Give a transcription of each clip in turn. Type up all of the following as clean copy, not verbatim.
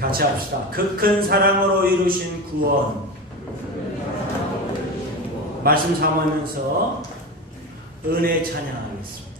같이 합시다. 그 큰 사랑으로 이루신 구원. 말씀 삼으면서 은혜 찬양하겠습니다.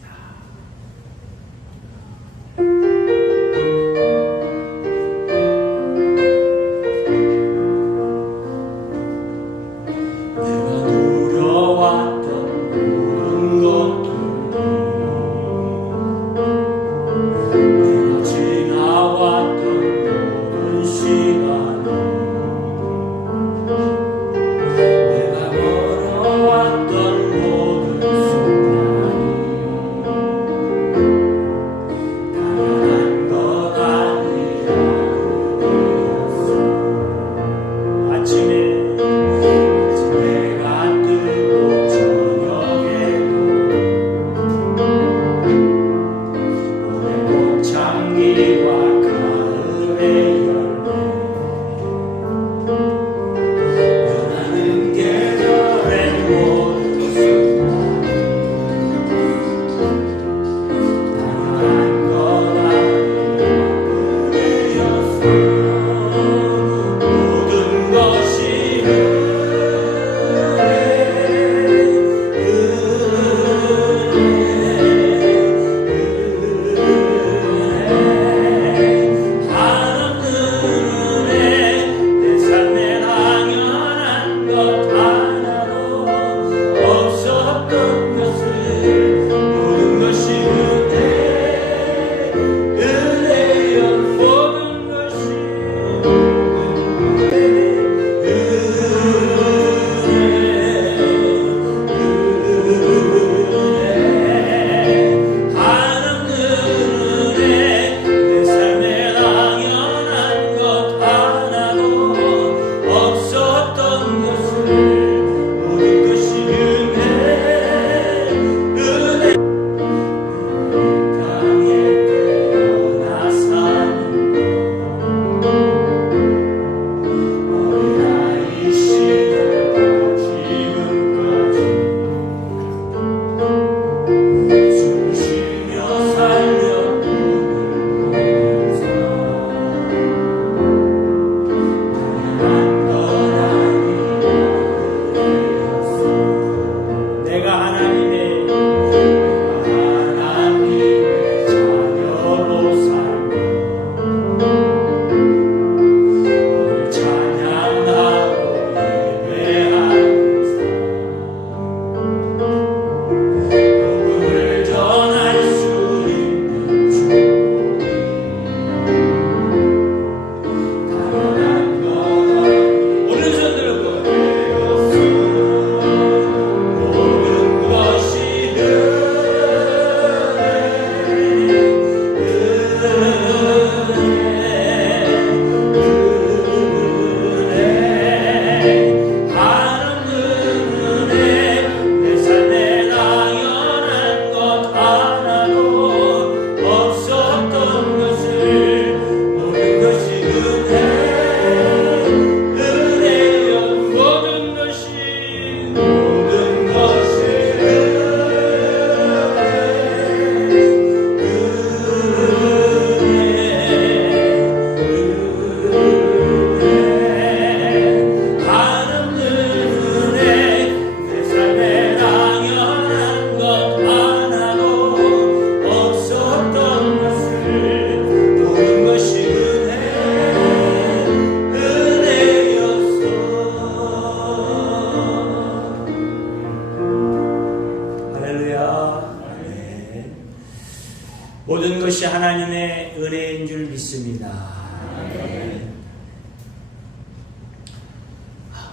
모든 것이 하나님의 은혜인 줄 믿습니다.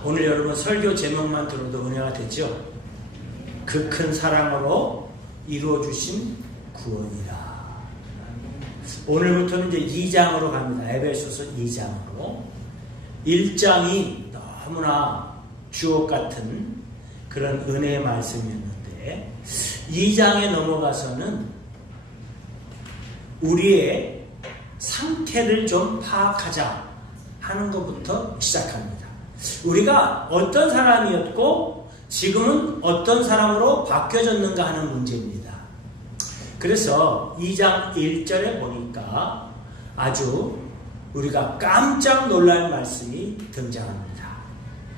오늘 여러분 설교 제목만 들어도 은혜가 되죠? 그 큰 사랑으로 이루어주신 구원이라. 오늘부터는 이제 2장으로 갑니다. 에베소서 2장으로. 1장이 너무나 주옥 같은 그런 은혜의 말씀이었는데 2장에 넘어가서는 우리의 상태를 좀 파악하자 하는 것부터 시작합니다. 우리가 어떤 사람이었고 지금은 어떤 사람으로 바뀌어졌는가 하는 문제입니다. 그래서 2장 1절에 보니까 아주 우리가 깜짝 놀랄 말씀이 등장합니다.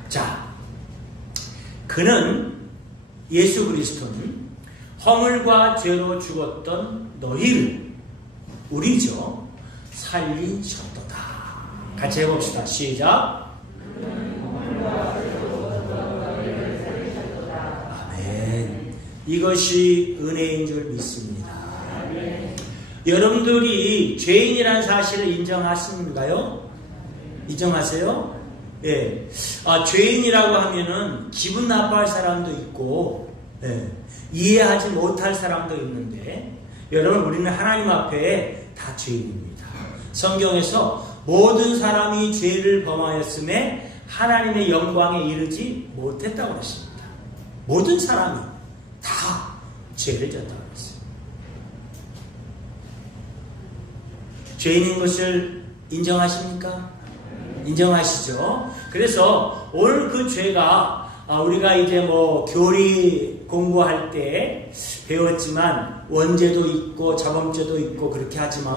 자, 그는 예수 그리스도는 허물과 죄로 죽었던 너희를 우리죠 살리셨도다. 같이 해봅시다. 시작. 아멘. 이것이 은혜인 줄 믿습니다. 여러분들이 죄인이라는 사실을 인정하십니까요? 인정하세요? 예. 죄인이라고 하면은 기분 나빠할 사람도 있고, 예. 이해하지 못할 사람도 있는데, 여러분, 우리는 하나님 앞에 다 죄인입니다. 성경에서 모든 사람이 죄를 범하였음에 하나님의 영광에 이르지 못했다고 했습니다. 모든 사람이 다 죄를 졌다고 했어요. 죄인인 것을 인정하십니까? 인정하시죠? 그래서 오늘 그 죄가 우리가 이제 교리 공부할 때 배웠지만 원죄도 있고 자범죄도 있고 그렇게 하지만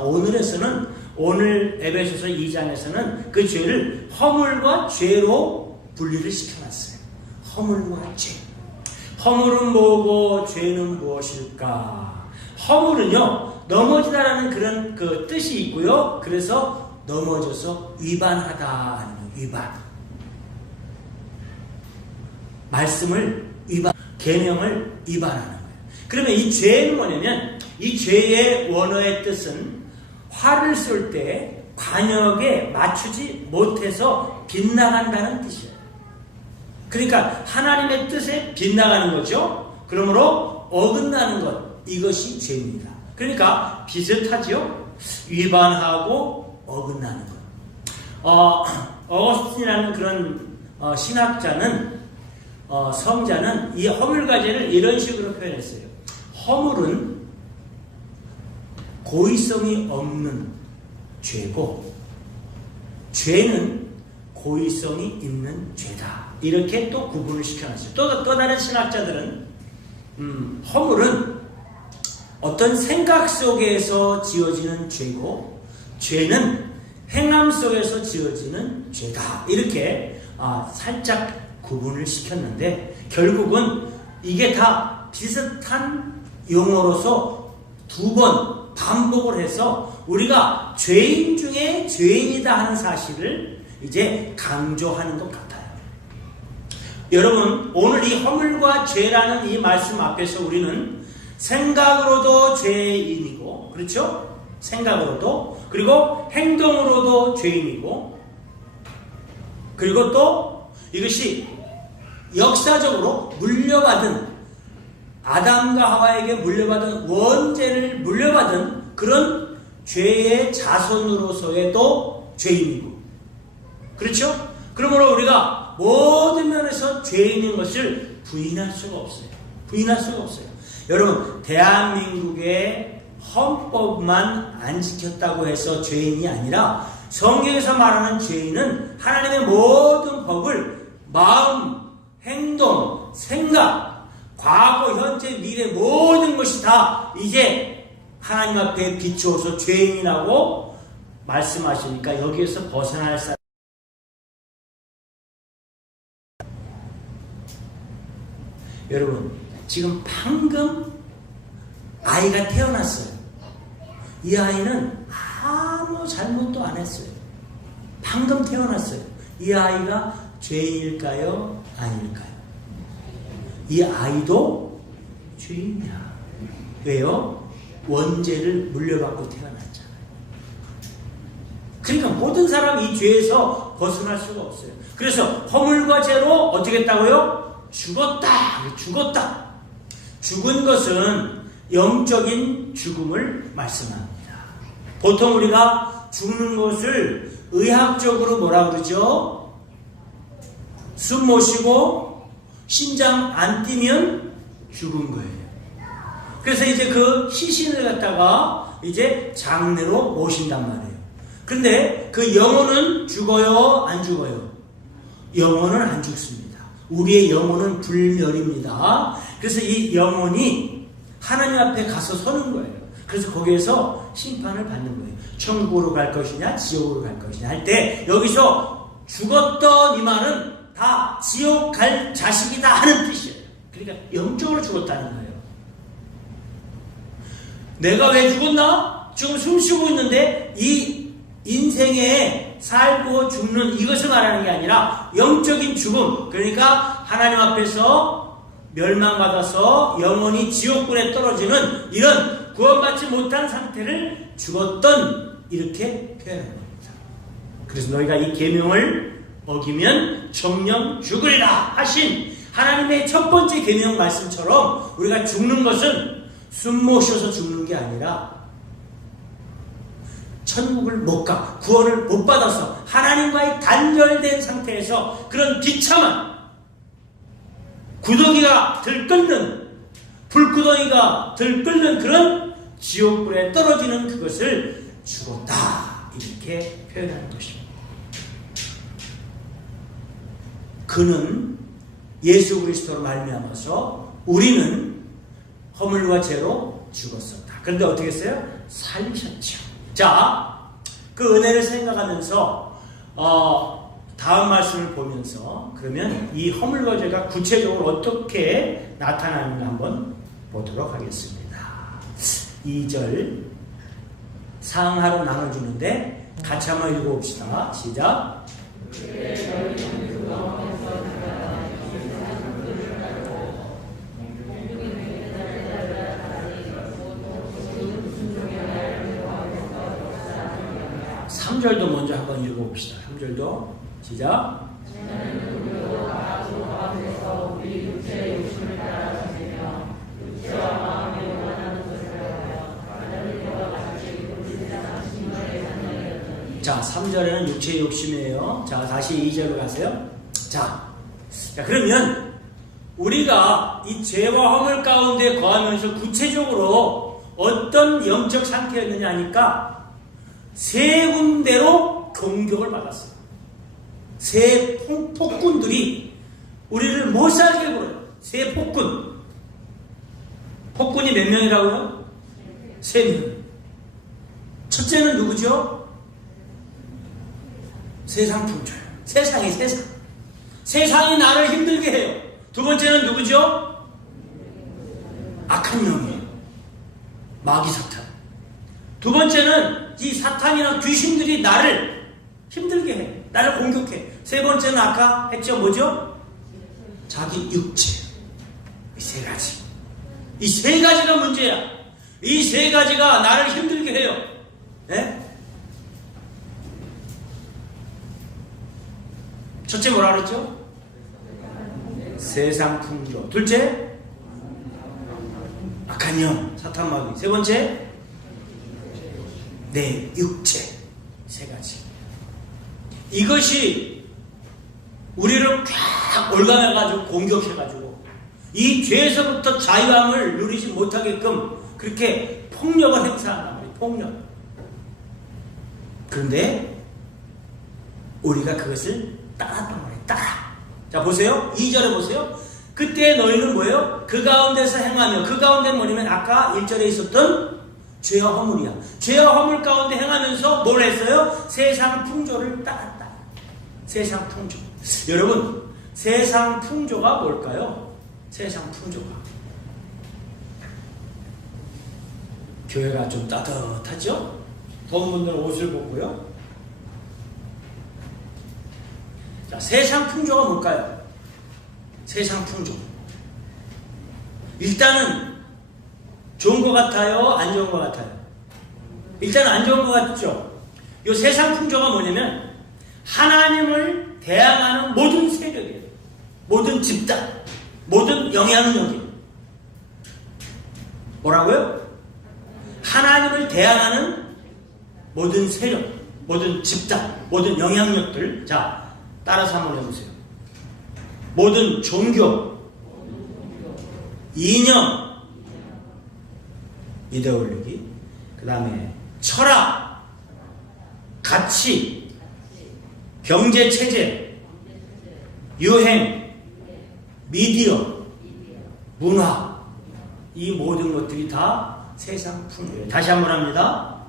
오늘 에베소서 2장에서는 그 죄를 허물과 죄로 분리를 시켜놨어요. 허물과 죄. 허물은 뭐고 죄는 무엇일까? 허물은요 넘어지다라는 그런 그 뜻이 있고요. 그래서 넘어져서 위반하다 하는 거예요. 위반. 말씀을 위반, 계명을 위반하는 거예요. 그러면 이 죄는 뭐냐면 이 죄의 원어의 뜻은 화를 쏠 때 관역에 맞추지 못해서 빗나간다는 뜻이에요. 그러니까 하나님의 뜻에 빗나가는 거죠. 그러므로 어긋나는 것, 이것이 죄입니다. 그러니까 비슷하죠. 위반하고 어긋나는 것. 어거스틴이라는 그런 신학자는 성자는 이 허물과 죄를 이런 식으로 표현했어요. 허물은 고의성이 없는 죄고 죄는 고의성이 있는 죄다. 이렇게 또 구분을 시켜놨어요. 또 다른 신학자들은 허물은 어떤 생각 속에서 지어지는 죄고 죄는 행함 속에서 지어지는 죄다. 이렇게 살짝 구분을 시켰는데 결국은 이게 다 비슷한 용어로서 두 번 반복을 해서 우리가 죄인 중에 죄인이다 하는 사실을 이제 강조하는 것 같아요. 여러분, 오늘 이 허물과 죄라는 이 말씀 앞에서 우리는 생각으로도 죄인이고, 그렇죠? 생각으로도, 그리고 행동으로도 죄인이고, 그리고 또 이것이 역사적으로 물려받은 아담과 하와에게 물려받은 원죄를 물려받은 그런 죄의 자손으로서의 또 죄인이고, 그렇죠? 그러므로 우리가 모든 면에서 죄인인 것을 부인할 수가 없어요. 부인할 수가 없어요. 여러분, 대한민국의 헌법만 안 지켰다고 해서 죄인이 아니라 성경에서 말하는 죄인은 하나님의 모든 법을 마음, 행동, 생각, 과거, 현재, 미래 모든 것이 다 이제 하나님 앞에 비추어서 죄인이라고 말씀하시니까 여기에서 벗어날 사람. 여러분, 지금 방금 아이가 태어났어요. 이 아이는 아무 잘못도 안 했어요. 방금 태어났어요. 이 아이가 죄인일까요? 아닐까요? 이 아이도 죄인이야. 왜요? 원죄를 물려받고 태어났잖아요. 그러니까 모든 사람이 이 죄에서 벗어날 수가 없어요. 그래서 허물과 죄로 어떻게 했다고요? 죽었다. 죽었다. 죽은 것은 영적인 죽음을 말씀합니다. 보통 우리가 죽는 것을 의학적으로 뭐라 그러죠? 숨 못 쉬고 심장 안 뛰면 죽은 거예요. 그래서 이제 그 시신을 갖다가 이제 장례로 모신단 말이에요. 근데 그 영혼은 죽어요? 안 죽어요? 영혼은 안 죽습니다. 우리의 영혼은 불멸입니다. 그래서 이 영혼이 하나님 앞에 가서 서는 거예요. 그래서 거기에서 심판을 받는 거예요. 천국으로 갈 것이냐 지옥으로 갈 것이냐 할 때 여기서 죽었던 이 말은 다 지옥 갈 자식이다 하는 뜻이에요. 그러니까 영적으로 죽었다는 거예요. 내가 왜 죽었나? 지금 숨쉬고 있는데 이 인생에 살고 죽는 이것을 말하는 게 아니라 영적인 죽음, 그러니까 하나님 앞에서 멸망받아서 영원히 지옥불에 떨어지는 이런 구원받지 못한 상태를 죽었던 이렇게 표현하는 겁니다. 그래서 너희가 이 계명을 어기면 정령 죽으리라 하신 하나님의 첫 번째 계명 말씀처럼 우리가 죽는 것은 숨 못 쉬어서 죽는 게 아니라 천국을 못 가, 구원을 못 받아서 하나님과의 단절된 상태에서 그런 비참한 구덩이가 들끓는, 불구덩이가 들끓는 그런 지옥불에 떨어지는 그것을 죽었다 이렇게 표현하는 것입니다. 그는 예수 그리스도로 말미암아서 우리는 허물과 죄로 죽었었다. 그런데 어떻게 했어요? 살리셨죠. 자, 그 은혜를 생각하면서 다음 말씀을 보면서 그러면 이 허물과 죄가 구체적으로 어떻게 나타나는가 한번 보도록 하겠습니다. 2절 상하로 나눠주는데 같이 한번 읽어봅시다. 시작. 3절도 먼저 한번 읽어봅시다. 3절도 시작. 자, 3절에는 육체의 욕심이에요. 자, 다시 2절로 가세요. 자, 그러면 우리가 이 죄와 허물 가운데 거하면서 구체적으로 어떤 영적 상태였느냐 하니까 세 군데로 공격을 받았어요. 세 폭군들이 우리를 못 살게 굴어요. 세 폭군. 폭군이 몇 명이라고요? 3명. 첫째는 누구죠? 세상 풍조예요. 세상이 세상. 세상이 나를 힘들게 해요. 두 번째는 누구죠? 악한 영이에요. 마귀 사탄. 두 번째는 이 사탄이나 귀신들이 나를 힘들게 해. 나를 공격해. 세 번째는 아까 했죠. 뭐죠? 자기 육체. 이 세 가지. 이 세 가지가 문제야. 이 세 가지가 나를 힘들게 해요. 네? 첫째 뭐라 그랬죠? 세상 풍조. 둘째? 악한 영, 사탄 마귀. 세 번째? 내 육체. 세 가지. 이것이 우리를 쫙 올가매가지고 공격해가지고 이 죄에서부터 자유함을 누리지 못하게끔 그렇게 폭력을 행사한단 말이에요. 폭력. 그런데 우리가 그것을 따랐단 말이에요. 따라. 자, 보세요. 2절에 보세요. 그때 너희는 뭐예요? 그 가운데서 행하며, 그 가운데 뭐냐면 아까 1절에 있었던 죄와 허물이야. 죄와 허물 가운데 행하면서 뭘 했어요? 세상 풍조를 따랐다. 세상 풍조. 여러분, 세상 풍조가 뭘까요? 세상 풍조가. 교회가 좀 따뜻하죠? 더운 분들은 옷을 벗고요. 자, 세상 풍조가 뭘까요? 세상 풍조. 일단은 좋은 것 같아요? 안 좋은 것 같아요? 일단 안 좋은 것 같죠? 이 세상 풍조가 뭐냐면 하나님을 대항하는 모든 세력이에요. 모든 집단, 모든 영향력이에요. 뭐라고요? 하나님을 대항하는 모든 세력, 모든 집단, 모든 영향력들. 자, 따라서 한번 해보세요. 모든 종교, 이념, 이데올로기, 그 다음에 철학, 가치, 경제체제, 유행, 미디어, 문화, 이 모든 것들이 다 세상 풍조예요. 다시 한번 합니다.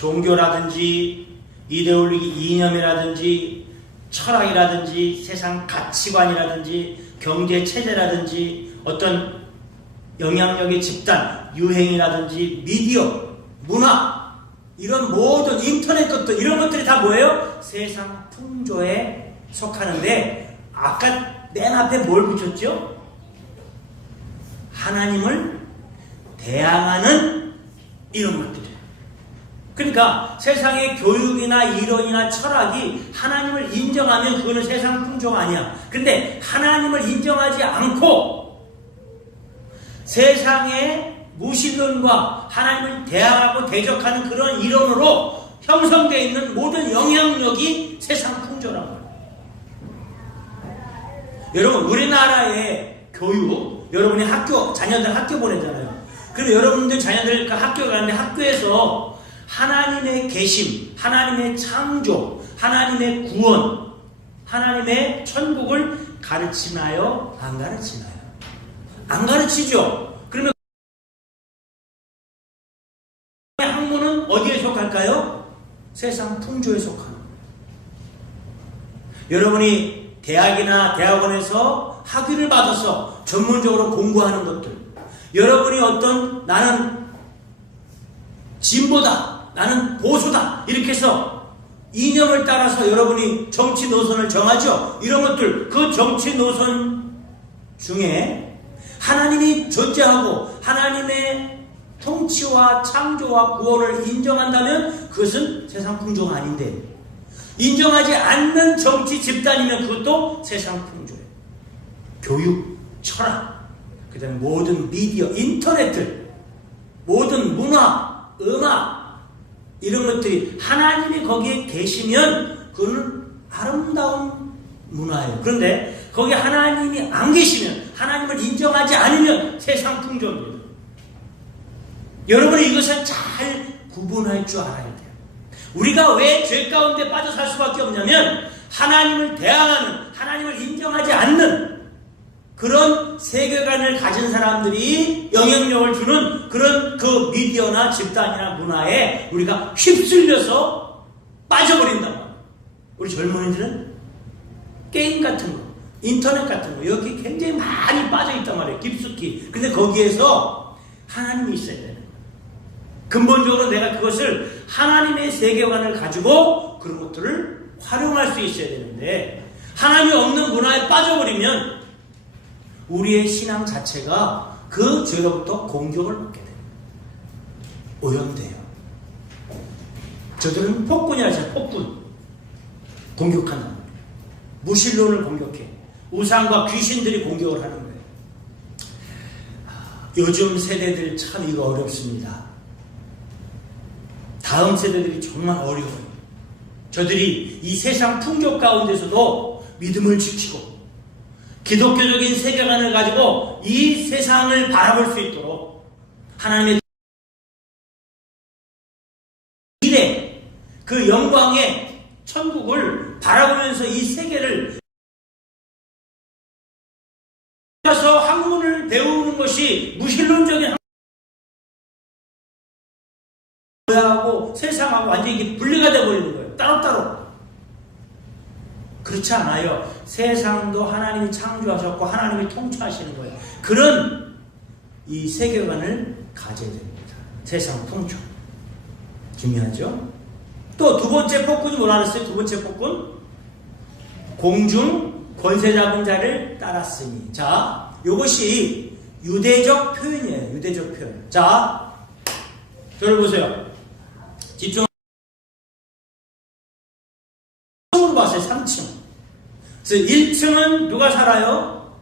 종교라든지 이데올로기 이념이라든지 철학이라든지 세상 가치관이라든지 경제 체제라든지 어떤 영향력의 집단, 유행이라든지 미디어, 문화 이런 모든 인터넷 것들 이런 것들이 다 뭐예요? 세상 풍조에 속하는데 아까 맨 앞에 뭘 붙였죠? 하나님을 대항하는 이런 것들이에요. 그러니까 세상의 교육이나 이론이나 철학이 하나님을 인정하면 그거는 세상 풍조가 아니야. 근데 하나님을 인정하지 않고 세상의 무신론과 하나님을 대항하고 대적하는 그런 이론으로 형성되어 있는 모든 영향력이 세상 풍조라고 해요. 여러분 우리나라의 교육, 여러분이 자녀들 학교 보내잖아요. 그리고 여러분들 자녀들 그 학교 가는데 학교에서 하나님의 계심, 하나님의 창조, 하나님의 구원, 하나님의 천국을 가르치나요? 안 가르치나요? 안 가르치죠. 그러면 학문은 어디에 속할까요? 세상 풍조에 속하는. 여러분이 대학이나 대학원에서 학위를 받아서 전문적으로 공부하는 것들, 여러분이 어떤 나는 진보다, 나는 보수다 이렇게 해서 이념을 따라서 여러분이 정치 노선을 정하죠. 이런 것들, 그 정치 노선 중에 하나님이 존재하고 하나님의 통치와 창조와 구원을 인정한다면 그것은 세상 풍조가 아닌데, 인정하지 않는 정치 집단이면 그것도 세상 풍조예요. 교육, 철학, 그 다음에 모든 미디어, 인터넷들, 모든 문화, 음악 이런 것들이 하나님이 거기에 계시면 그거는 아름다운 문화예요. 그런데 거기에 하나님이 안 계시면, 하나님을 인정하지 않으면 세상 풍조입니다. 여러분이 이것을 잘 구분할 줄 알아야 돼요. 우리가 왜 죄 가운데 빠져 살 수밖에 없냐면 하나님을 대항하는, 하나님을 인정하지 않는 그런 세계관을 가진 사람들이 영향력을 주는 그런 그 미디어나 집단이나 문화에 우리가 휩쓸려서 빠져버린단 말이에요. 우리 젊은이들은 게임 같은 거, 인터넷 같은 거 여기 굉장히 많이 빠져있단 말이에요. 깊숙이. 근데 거기에서 하나님이 있어야 되는 거예요. 근본적으로 내가 그것을 하나님의 세계관을 가지고 그런 것들을 활용할 수 있어야 되는데 하나님이 없는 문화에 빠져버리면 우리의 신앙 자체가 그 죄로부터 공격을 받게 돼요. 오염돼요. 저들은 폭군이라 하잖아요. 폭군. 공격한다. 무신론을 공격해. 우상과 귀신들이 공격을 하는 거예요. 요즘 세대들 참 이거 어렵습니다. 다음 세대들이 정말 어려워요. 저들이 이 세상 풍조 가운데서도 믿음을 지키고 기독교적인 세계관을 가지고 이 세상을 바라볼 수 있도록 하나님의 미래, 그 영광의 천국을 바라보면서 이 세계를 가서 학문을 배우는 것이 무신론적인 하고 세상하고 완전히 분리가 되어버리는 거예요. 따로따로. 그렇지 않아요. 세상도 하나님이 창조하셨고 하나님이 통치하시는 거예요. 그런 이 세계관을 가져야 됩니다. 세상 통치. 중요하죠. 또 두 번째 폭군이 뭐라 그랬어요? 두 번째 폭군. 공중 권세 잡은 자를 따랐으니. 자, 이것이 유대적 표현이에요. 유대적 표현. 자, 저를 보세요. 집중. 3층으로 봤어요. 3층. 그래서 1층은 누가 살아요?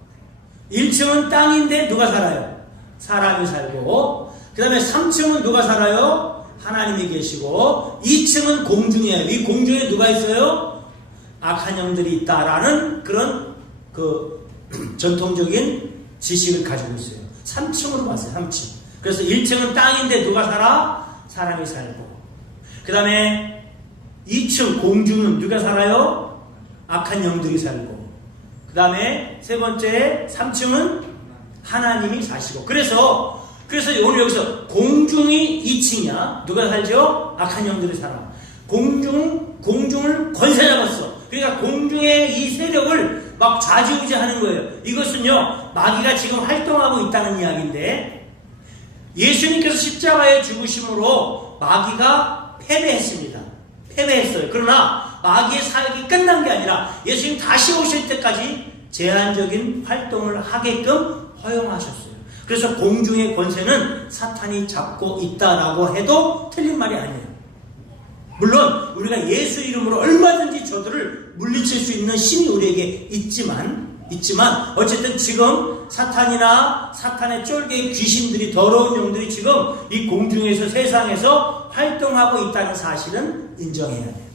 1층은 땅인데 누가 살아요? 사람이 살고. 그 다음에 3층은 누가 살아요? 하나님이 계시고. 2층은 공중이에요. 이 공중에 누가 있어요? 악한 영들이 있다라는 그런 그 전통적인 지식을 가지고 있어요. 3층으로 봤어요. 3층. 그래서 1층은 땅인데 누가 살아? 사람이 살고. 그 다음에 2층 공중은 누가 살아요? 악한 영들이 살고. 그 다음에 세 번째 3층은 하나님이 사시고. 그래서 그래서 오늘 여기서 공중이 2층이야. 누가 살죠? 악한 영들이 살아. 공중을 권세 잡았어. 그러니까 공중의 이 세력을 막 좌지우지하는 거예요. 이것은요, 마귀가 지금 활동하고 있다는 이야기인데, 예수님께서 십자가에 죽으심으로 마귀가 패배했습니다. 패배했어요. 그러나 마귀의 사역이 끝난 게 아니라 예수님 다시 오실 때까지 제한적인 활동을 하게끔 허용하셨어요. 그래서 공중의 권세는 사탄이 잡고 있다라고 해도 틀린 말이 아니에요. 물론 우리가 예수 이름으로 얼마든지 저들을 물리칠 수 있는 힘이 우리에게 있지만 어쨌든 지금 사탄이나 사탄의 쫄개의 귀신들이, 더러운 영들이 지금 이 공중에서, 세상에서 활동하고 있다는 사실은 인정해야 돼요.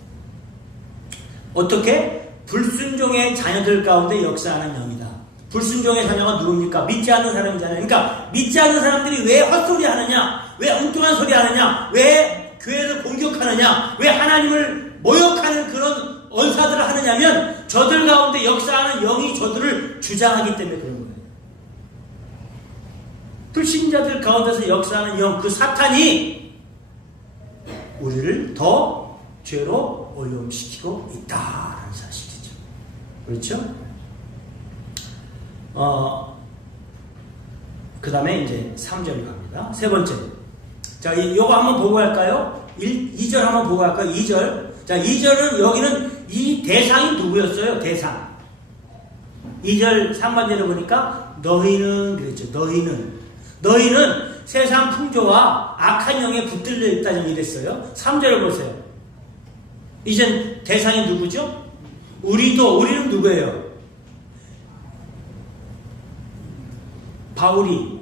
어떻게? 불순종의 자녀들 가운데 역사하는 영이다. 불순종의 자녀가 누굽니까? 믿지 않는 사람이잖아요. 그러니까 믿지 않는 사람들이 왜 헛소리 하느냐, 왜 엉뚱한 소리 하느냐, 왜 교회를 공격하느냐, 왜 하나님을 모욕하는 그런 언사들을 하느냐면 저들 가운데 역사하는 영이 저들을 주장하기 때문에 그런 거예요. 불신자들 가운데서 역사하는 영, 그 사탄이 우리를 더 죄로 오염시키고 있다는 사실이죠. 그렇죠? 그 다음에 이제 3절 갑니다. 세 번째. 자, 요거 한번 보고 할까요? 2절 한번 보고 할까요? 2절. 자, 2절은, 여기는 이 대상이 누구였어요? 대상. 2절 3번째로 보니까 너희는 그랬죠. 너희는 세상 풍조와 악한 영에 붙들려 있다는 이랬어요. 3절을 보세요. 이젠 대상이 누구죠? 우리는 누구예요? 바울이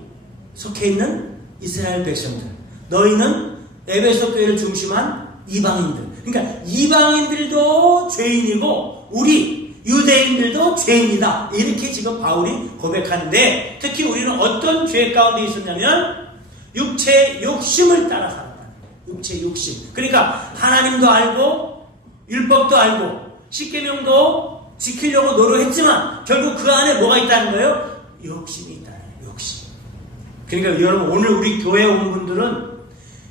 속해 있는 이스라엘 백성들. 너희는 에베소 교회를 중심한 이방인들. 그러니까 이방인들도 죄인이고 우리 유대인들도 죄인이다. 이렇게 지금 바울이 고백하는데, 특히 우리는 어떤 죄 가운데 있었냐면 육체의 욕심을 따라 살았다. 육체의 욕심. 그러니까 하나님도 알고 율법도 알고 십계명도 지키려고 노력했지만 결국 그 안에 뭐가 있다는 거예요? 욕심이 있다는 거예요. 욕심. 그러니까 여러분, 오늘 우리 교회에 온 분들은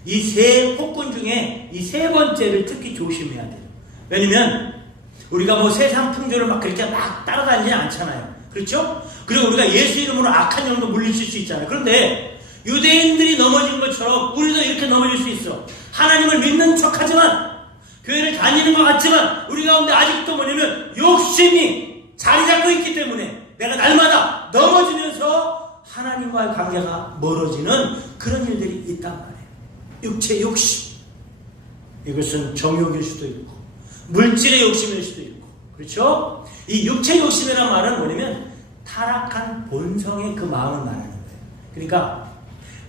이 세 폭군 중에 이 세 번째를 특히 조심해야 돼요. 왜냐면 우리가 뭐 세상 풍조를 막 그렇게 막 따라다니지 않잖아요. 그렇죠? 그리고 우리가 예수 이름으로 악한 영도 물리칠 수 있잖아요. 그런데 유대인들이 넘어진 것처럼 우리도 이렇게 넘어질 수 있어. 하나님을 믿는 척하지만, 교회를 다니는 것 같지만 우리 가운데 아직도 뭐냐면 욕심이 자리 잡고 있기 때문에 내가 날마다 넘어지면서 하나님과의 관계가 멀어지는 그런 일들이 있단 말이에요. 육체의 욕심. 이것은 정욕일 수도 있고 물질의 욕심일 수도 있고, 그렇죠? 이 육체의 욕심이라는 말은 뭐냐면 타락한 본성의 그 마음을 말하는 거예요. 그러니까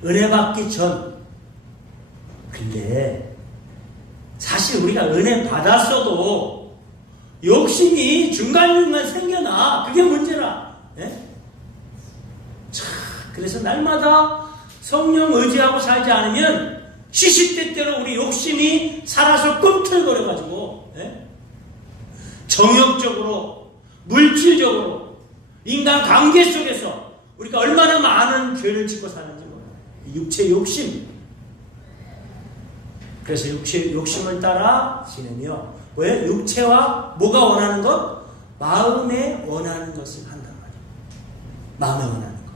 은혜 받기 전, 근데 사실 우리가 은혜 받았어도 욕심이 중간중간 생겨나. 그게 문제라. 예? 자, 그래서 날마다 성령 의지하고 살지 않으면 시시때때로 우리 욕심이 살아서 꿈틀거려가지고, 예? 정욕적으로, 물질적으로, 인간 관계 속에서 우리가 얼마나 많은 죄를 짓고 사는지 몰라요. 육체의 욕심. 그래서 육체의 욕심을 따라 지내며, 왜? 육체와 뭐가 원하는 것? 마음에 원하는 것을 한단 말이에요. 마음에 원하는 것.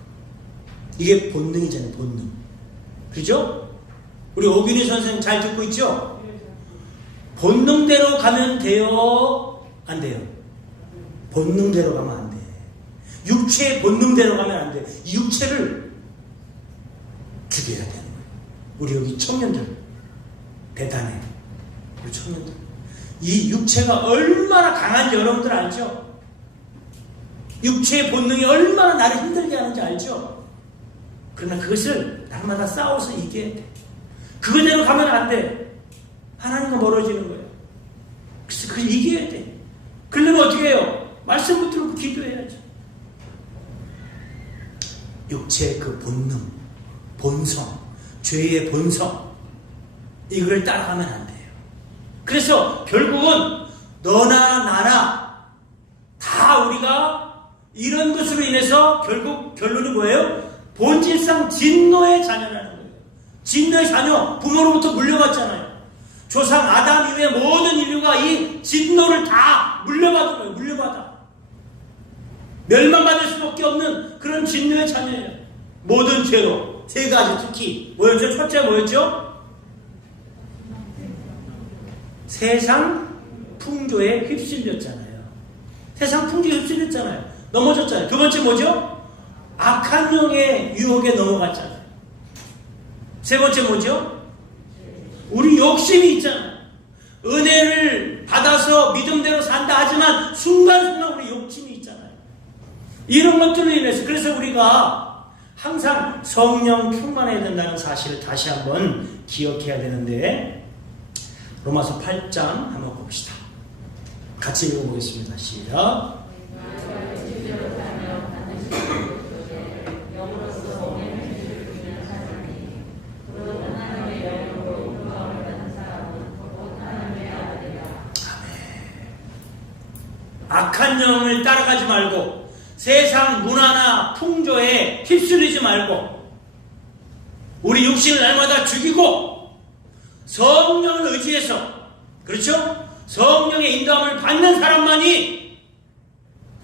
이게 본능이잖아요, 본능. 그죠? 우리 오균희 선생님 잘 듣고 있죠? 본능대로 가면 돼요? 안 돼요? 본능대로 가면 안 돼. 육체의 본능대로 가면 안 돼. 이 육체를 죽여야 되는 거예요. 우리 여기 청년들 대단해. 우리 청년들. 이 육체가 얼마나 강한지 여러분들 알죠? 육체의 본능이 얼마나 나를 힘들게 하는지 알죠? 그러나 그것을 날마다 싸워서 이겨야 돼. 그거대로 가면 안 돼. 하나님과 멀어지는 거예요. 그래서 그걸 이겨야 돼. 그러려면 어떻게 해요? 말씀 붙들고 기도해야죠. 육체의 그 본능, 본성, 죄의 본성, 이걸 따라가면 안 돼요. 그래서 결국은 너나 나나 다 우리가 이런 것으로 인해서 결국 결론이 뭐예요? 본질상 진노의 자녀라는 거예요. 진노의 자녀, 부모로부터 물려받잖아요. 조상 아담 이후에 모든 인류가 이 진노를 다 물려받은 거예요. 물려받아. 멸망받을 수밖에 없는 그런 진노의 자녀예요. 모든 죄로. 세 가지 특히. 뭐였죠? 첫째 뭐였죠? 세상 풍조에 휩쓸렸잖아요. 세상 풍조에 휩쓸렸잖아요. 넘어졌잖아요. 두 번째 뭐죠? 악한 영의 유혹에 넘어갔잖아요. 세 번째 뭐죠? 우리 욕심이 있잖아요. 은혜를 받아서 믿음대로 산다 하지만 순간순간 우리 욕심이 있잖아요. 이런 것들로 인해서 그래서 우리가 항상 성령 충만해야 된다는 사실을 다시 한번 기억해야 되는데 로마서 8장 한번 봅시다. 같이 읽어보겠습니다. 시작. 악한 영을 따라가지 말고 세상 문화나 풍조에 휩쓸리지 말고 우리 육신을 날마다 죽이고 성령을 의지해서 그렇죠? 성령의 인도함을 받는 사람만이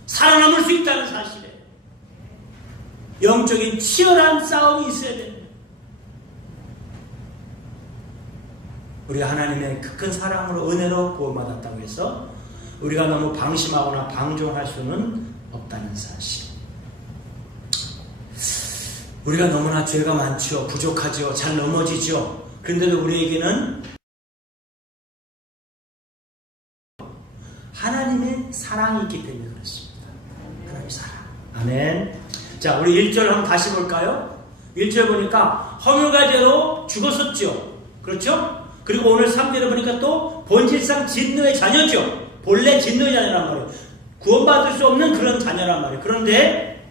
살아남을 수 있다는 사실이에요. 영적인 치열한 싸움이 있어야 됩니다. 우리가 하나님의 큰 사랑으로 은혜로 구원받았다고 해서 우리가 너무 방심하거나 방종할 수는 없다는 사실. 우리가 너무나 죄가 많죠. 부족하죠. 잘 넘어지죠. 그런데도 우리에게는 하나님의 사랑이 있기 때문에 그렇습니다. 하나님의 사랑. 아멘. 자, 우리 1절 한번 다시 볼까요? 1절 보니까 허물과 죄로 죽었었죠. 그렇죠? 그리고 오늘 3절에 보니까 또 본질상 진노의 자녀죠. 본래 진노의 자녀란 말이에요. 구원받을 수 없는 그런 자녀란 말이에요. 그런데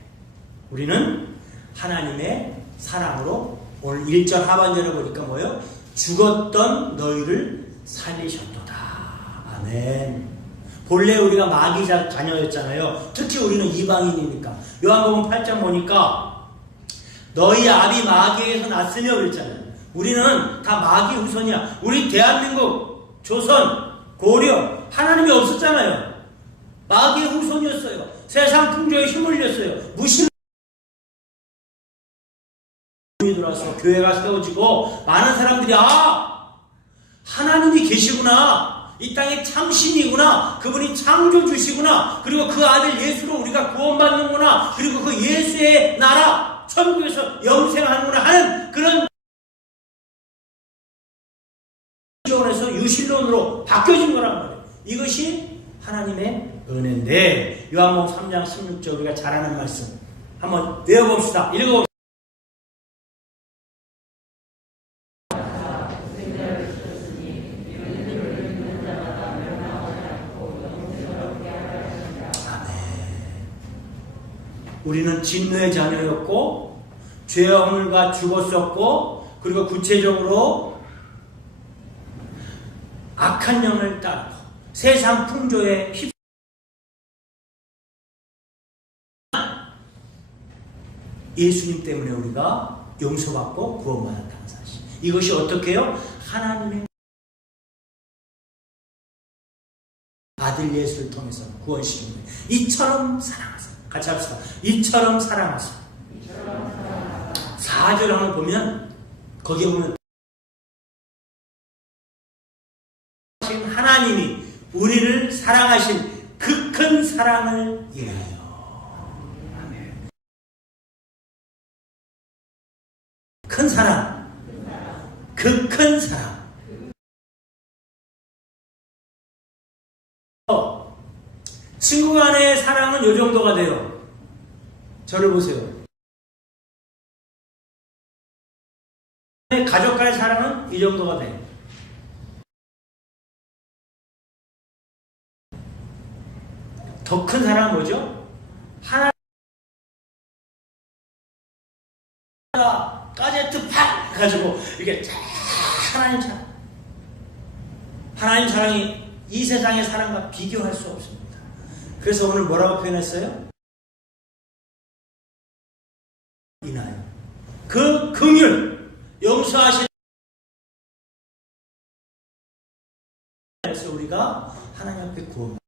우리는 하나님의 사랑으로 오늘 1절 하반절에 보니까 뭐예요? 죽었던 너희를 살리셨도다. 아멘. 본래 우리가 마귀 자녀였잖아요. 특히 우리는 이방인이니까. 요한복음 8장 보니까 너희 아비 마귀에서 났으며 그랬잖아요. 우리는 다 마귀 후손이야. 우리 대한민국, 조선, 고려 하나님이 없었잖아요. 마귀의 후손이었어요. 세상 풍조에 휘말렸어요. 무심 들어와서 교회가 세워지고 많은 사람들이 하나님이 계시구나. 이 땅에 참신이구나. 그분이 창조주시구나. 그리고 그 아들 예수로 우리가 구원받는구나. 그리고 그 예수의 나라 천국에서 영생하는구나 하는 그런 에서 유실론으로 바뀌어진 거란 말이에요. 이것이 하나님의 은혜인데 요한복음 3장 16절 우리가 잘 아는 말씀 한번 외워봅시다. 읽어봅시다. 우리는 진노의 자녀였고 죄와 허물과 죽었었고 그리고 구체적으로 악한 영을 따르고 세상 풍조에 예수님 때문에 우리가 용서받고 구원받았다는 사실. 이것이 어떻게 해요? 하나님의 아들 예수를 통해서 구원시키는 거예요. 이처럼 사랑하세요. 같이 합시다. 이처럼 사랑하세요. 4절 한번 보면 거기에 보면 하나님이 우리를 사랑하신 그 큰 사랑을 인하여. 아멘. 큰 사랑. 그 큰 사랑. 친구 간의 사랑은 요 정도가 돼요. 저를 보세요. 가족 간의 사랑은 이 정도가 돼요. 더 큰 사랑은 뭐죠? 하나 까제트 팍 가지고 이렇게 하나님 사랑. 하나님 사랑이 이 세상의 사랑과 비교할 수 없습니다. 그래서 오늘 뭐라고 표현했어요? 인하여. 그 긍휼, 용서하시는 그래서 우리가 하나님 앞에 구원받는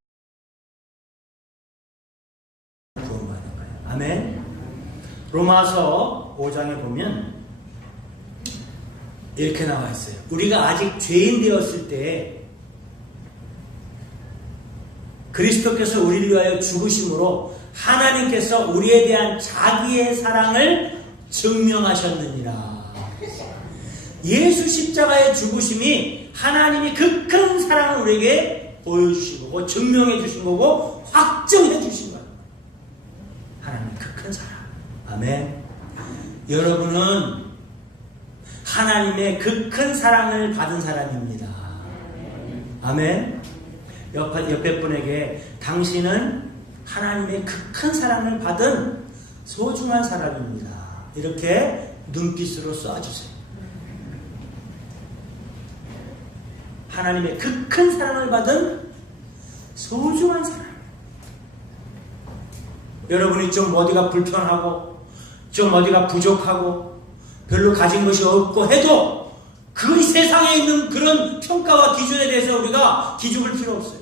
거예요. 아멘. 로마서 5장에 보면 이렇게 나와 있어요. 우리가 아직 죄인 되었을 때 그리스도께서 우리를 위하여 죽으심으로 하나님께서 우리에 대한 자기의 사랑을 증명하셨느니라. 예수 십자가의 죽으심이 하나님이 그 큰 사랑을 우리에게 보여주신 거고 증명해 주신 거고 확정해 주신 거예요. 하나님의 그 큰 사랑. 아멘. 여러분은 하나님의 그 큰 사랑을 받은 사람입니다. 아멘. 옆에 분에게 당신은 하나님의 그 큰 사랑을 받은 소중한 사람입니다. 이렇게 눈빛으로 쏴주세요. 하나님의 그 큰 사랑을 받은 소중한 사람. 여러분이 좀 어디가 불편하고 좀 어디가 부족하고 별로 가진 것이 없고 해도 그 세상에 있는 그런 평가와 기준에 대해서 우리가 기죽을 필요 없어요.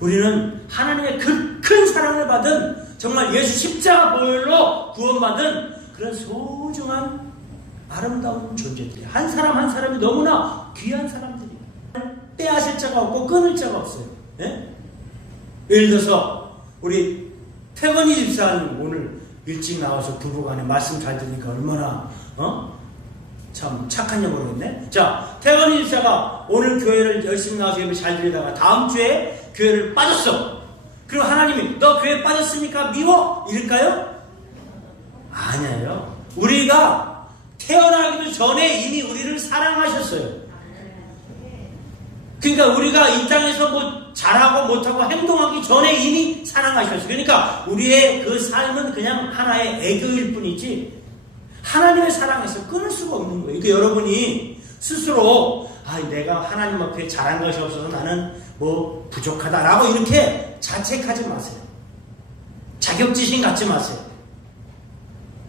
우리는 하나님의 그 큰 사랑을 받은 정말 예수 십자가 보혈로 구원받은 그런 소중한 아름다운 존재들이에요. 한 사람 한 사람이 너무나 귀한 사람들이에요. 빼앗을 자가 없고 끊을 자가 없어요. 예? 예를 들어서 우리 태건이 집사님 오늘 일찍 나와서 부부간에 말씀 잘 들으니까 얼마나 참 착한지 모르겠네. 자, 태건이 집사가 오늘 교회를 열심히 나와서 예배 잘 드리다가 다음 주에 교회를 빠졌어. 그럼 하나님이 너 교회 빠졌으니까 미워? 이럴까요? 아니에요. 우리가 태어나기도 전에 이미 우리를 사랑하셨어요. 그러니까 우리가 이 땅에서 뭐 잘하고 못하고 행동하기 전에 이미 사랑하셨어요. 그러니까 우리의 그 삶은 그냥 하나의 애교일 뿐이지 하나님의 사랑에서 끊을 수가 없는 거예요. 그러니까 여러분이 스스로 내가 하나님 앞에 잘한 것이 없어서 나는 뭐 부족하다라고 이렇게 자책하지 마세요. 자격지심 갖지 마세요.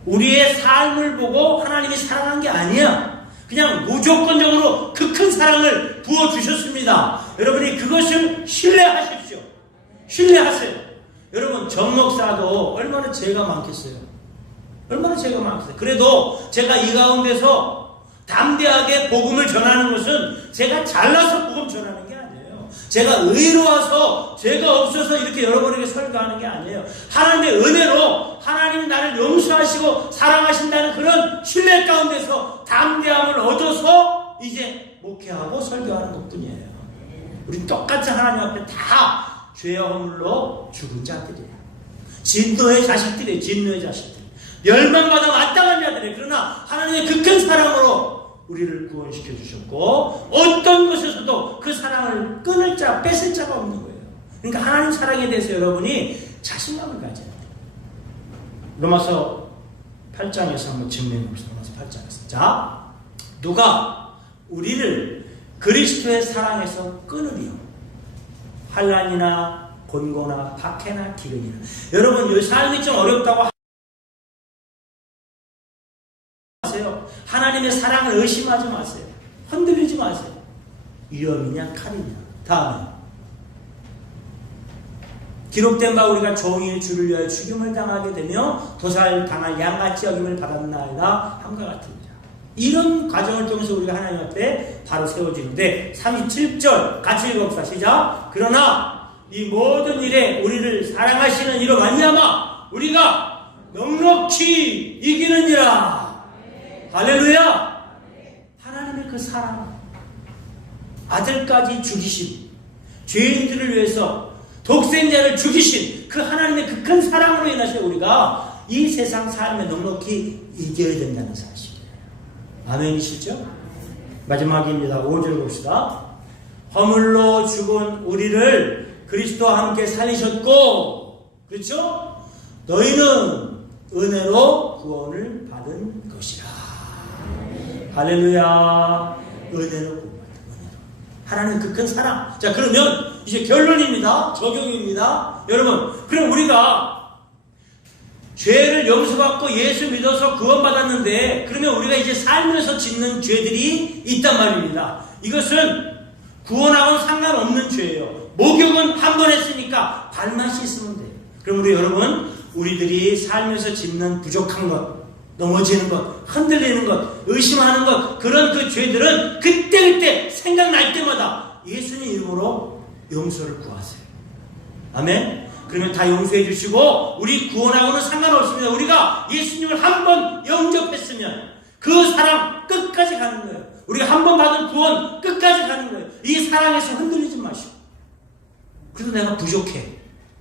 우리의 삶을 보고 하나님이 사랑한 게 아니야. 그냥 무조건적으로 그 큰 사랑을 부어주셨습니다. 여러분이 그것을 신뢰하십시오. 신뢰하세요. 여러분 정 목사도 얼마나 죄가 많겠어요. 얼마나 죄가 많겠어요. 그래도 제가 이 가운데서 담대하게 복음을 전하는 것은 제가 잘나서 복음 전하는 게 아니에요. 제가 의로워서 죄가 없어서 이렇게 여러분에게 설교하는 게 아니에요. 하나님의 은혜로 하나님이 나를 용서하시고 사랑하신다는 그런 신뢰 가운데서 담대함을 얻어서 이제 목회하고 설교하는 것뿐이에요. 우리 똑같이 하나님 앞에 다 죄와 허물로 죽은 자들이에요. 진노의 자식들이에요. 진노의 자식들. 멸망받아 마땅한 자들이에요. 그러나 하나님의 그 큰 사랑으로 우리를 구원시켜 주셨고 어떤 것에서도 그 사랑을 끊을 자, 뺏을 자가 없는 거예요. 그러니까 하나님 사랑에 대해서 여러분이 자신감을 가져야 돼요. 로마서 8장에서 한번 증명해 봅시다. 로마서 8장에서. 자, 누가 우리를 그리스도의 사랑에서 끊으리요? 환난이나 곤고나 박해나 기근이나. 여러분 이 삶이 좀 어렵다고 하세요. 하나님의 사랑을 의심하지 마세요. 흔들리지 마세요. 위험이냐 칼이냐. 다음에 기록된 바 우리가 종일 주를 위하여 죽임을 당하게 되며 도살 당할 양같이 여김을 받았나이다 함과 같습니다. 이런 과정을 통해서 우리가 하나님 앞에 바로 세워지는데 37절 같이 읽어봅시다. 시작. 그러나 이 모든 일에 우리를 사랑하시는 이로 말미암아 우리가 넉넉히 이기느니라. 할렐루야. 하나님의 그 사랑, 아들까지 죽이신, 죄인들을 위해서 독생자를 죽이신 그 하나님의 그 큰 사랑으로 인하여 우리가 이 세상 삶에 넉넉히 이겨야 된다는 사실이에요. 아멘이시죠? 마지막입니다. 5절 봅시다. 허물로 죽은 우리를 그리스도와 함께 살리셨고, 그렇죠? 너희는 은혜로 구원을 받은 것이라. 할렐루야. 은혜로 구원받은 은혜로. 하나님 그 큰 사랑. 자, 그러면 이제 결론입니다. 적용입니다. 여러분, 그럼 우리가 죄를 용서받고 예수 믿어서 구원받았는데 그러면 우리가 이제 살면서 짓는 죄들이 있단 말입니다. 이것은 구원하고는 상관없는 죄예요. 목욕은 한 번 했으니까 발만 씻으면 돼요. 그럼 우리 여러분, 우리들이 살면서 짓는 부족한 것, 넘어지는 것, 흔들리는 것, 의심하는 것, 그런 그 죄들은 그때그때 생각날 때마다 예수님 이름으로 용서를 구하세요. 아멘? 그러면 다 용서해 주시고 우리 구원하고는 상관없습니다. 우리가 예수님을 한 번 영접했으면 그 사랑 끝까지 가는 거예요. 우리가 한 번 받은 구원 끝까지 가는 거예요. 이 사랑에서 흔들리지 마시고. 그래도 내가 부족해.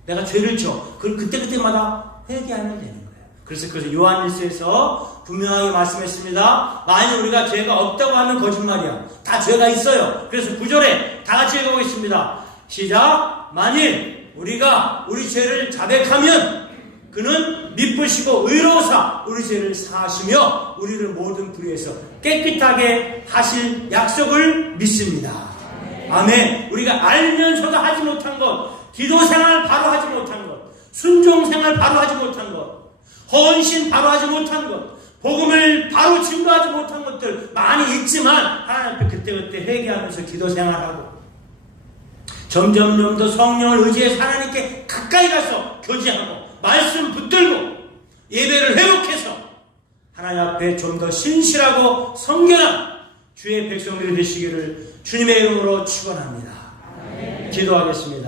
내가 죄를 져. 그럼 그때마다 회개하면 되는 거예요. 그래서 요한일서에서 분명하게 말씀했습니다. 만약 우리가 죄가 없다고 하면 거짓말이야. 다 죄가 있어요. 그래서 9절에 다 같이 읽어보겠습니다. 시작. 만일 우리가 우리 죄를 자백하면 그는 미쁘시고 의로우사 우리 죄를 사하시며 우리를 모든 불의에서 깨끗하게 하실 약속을 믿습니다. 아멘. 우리가 알면서도 하지 못한 것, 기도생활 바로 하지 못한 것, 순종생활 바로 하지 못한 것, 헌신 바로 하지 못한 것, 복음을 바로 증거하지 못한 것들 많이 있지만 하나님 앞에 그때그때 회개하면서 기도생활하고 점점 더 성령을 의지해서 하나님께 가까이 가서 교제하고 말씀 붙들고 예배를 회복해서 하나님 앞에 좀 더 신실하고 성결한 주의 백성들이 되시기를 주님의 이름으로 축원합니다. 기도하겠습니다.